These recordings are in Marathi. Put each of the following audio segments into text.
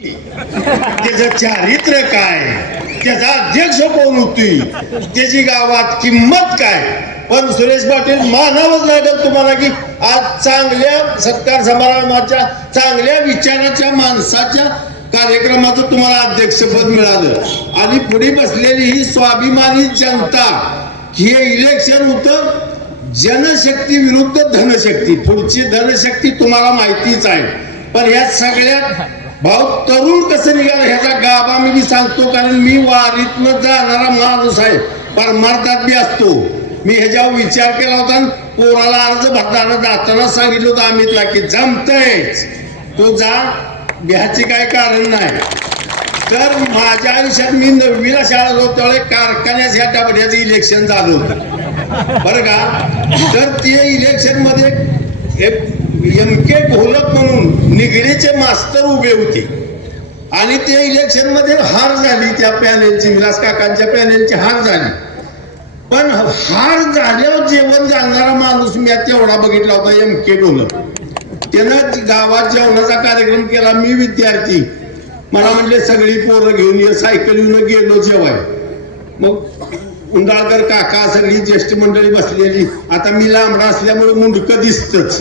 त्याचं चारित्र्य काय त्याचा अध्यक्ष कोण होती? त्याची गावात किंमत काय? पण सुरेश पाटील मानावंच लागेल तुम्हाला की आज चांगल्या सत्कार समारंभाच्या चांगल्या विचाराच्या माणसाच्या कार्यक्रमाचं तुम्हाला अध्यक्षपद मिळालं. आणि पुढे बसलेली ही स्वाभिमानी जनता हे इलेक्शन होतं जनशक्ती विरुद्ध धनशक्ती. पुढची धनशक्ती तुम्हाला माहितीच आहे. पण या सगळ्यात भाऊ तरुण कसं निघालं ह्याचा गाभा मी सांगतो कारण मी वारीतनं जाणारा माणूस आहे. परमार्थात बी असतो. मी ह्याच्यावर विचार केला होता आणि पोराला अर्ज भरताना जाताना सांगितलं होतं अमितला की जमतयच. तो जा घ्यायचे काय कारण नाही. तर माझ्या आयुष्यात मी नववीला शाळा होतो त्यावेळेस कारखान्याच ह्या डबड्याचं इलेक्शन झालं होतं. बरं का? तर ते इलेक्शनमध्ये एम के घोलक म्हणून निगडीचे मास्तर उभे होते. आणि ते इलेक्शनमध्ये हार झाली त्या पॅनेलची विलास काकांच्या पॅनेलची हार झाली. पण हार झाल्यावर जेवण जाणणारा माणूस मी तेवढा बघितला होता एम के डोलक त्यानं गावात जेवणाचा कार्यक्रम केला मी विद्यार्थी. मला म्हणले सगळी पोरं घेऊन ये सायकल येऊन गेलो जेवाय मग उंडाळकर काका सगळी ज्येष्ठ मंडळी बसलेली. आता मी लांबडा असल्यामुळे मुंडक दिसतच.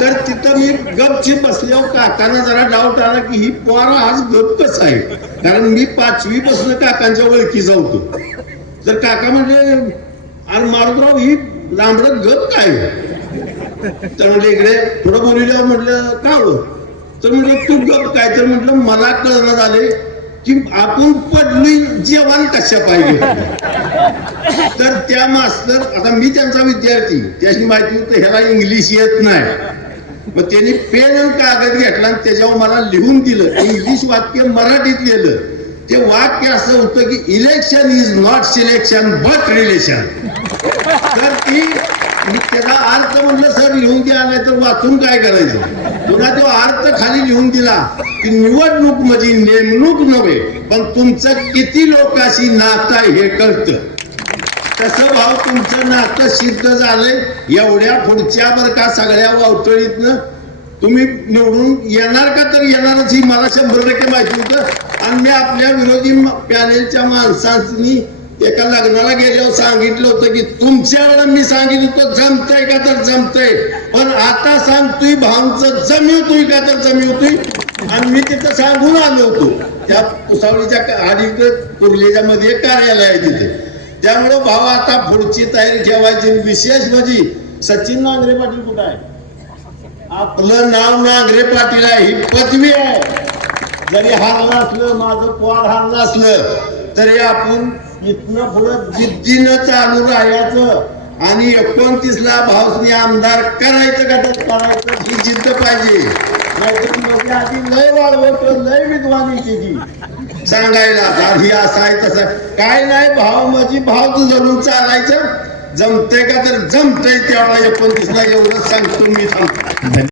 तर तिथं मी गपची बसल्यावर काकांना जरा डाऊट आला की ही पोरा आज गप कस आहे? कारण मी पाचवी पासून काकांच्या ओळखीचा होतो तर काका म्हणजे अरे मारुतराव ही लांबड गप काय हो? तर म्हणजे इकडे पुढं बोलल्यावर म्हटलं का हो? तर म्हटलं तू गप काय? तर म्हटलं मला कळणं झाले की आपण पडली जेवण कशा पाहिजे? तर त्या मास्तर आता मी त्यांचा विद्यार्थी त्याची माहिती होतं ह्याला इंग्लिश येत नाही. मग त्यांनी पेन आणि कागद घेतला आणि त्याच्यावर मला लिहून दिलं. इंग्लिश वाक्य मराठीत लिहिलं. ते वाक्य असं होतं की election is not selection but relation तर ती मी त्याचा अर्थ म्हटलं सर लिहून द्या नाही तर वाचून काय करायचं? तुला तो अर्थ खाली लिहून दिला की निवडणूक म्हणजे नेमणूक नव्हे पण तुमचं किती लोकांशी नातं आहे हे कळतं. तसं भाव तुमचं नातं सिद्ध झालंय एवढ्या पुढच्या बर का सगळ्या वावटळीतनं तुम्ही निवडून येणार का? तर येणारच. ही मला शंभर टक्के माहिती होतं. आणि मी आपल्या विरोधी पॅनेलच्या माणसांनी एका लग्नाला गेल्यावर सांगितलं होतं की तुमच्या वेळा मी सांगितलं होतं जमतंय का तर जमतंय. पण आता सांगतोय भाऊंचं जमिवतोय का तर जमिवतोय. आणि मी तिथं सांगून आलो होतो. त्या पुसावळीच्या आधी कुर्लेच्या मध्ये एक कार्यालय आहे तिथे. त्यामुळे भाऊ आता पुढची तयारी ठेवायची. विशेष म्हणजे सचिन नांगरे पाटील कुठं आहे? आपलं नाव नांगरे पाटील आहे ही पदवी आहे. जरी हारलं असलं माझं पोर हारलं असलं तरी आपण इथनं पुढं जिद्दीनं चालू राहायचं आणि एकोणतीस ला भाऊसनी आमदार करायचं का तर करायचं ही जिद्द पाहिजे. नाहीतर आधी लय वाढवत लय विद्वानी केली. सांगायला आधी ही असं तसं. काय नाही भाव माझी भाव तू धरून चालायचं. जमतंय का तर जमतंय तेवढा एकोणतीस ला एवढं सांगतो मी थांबतो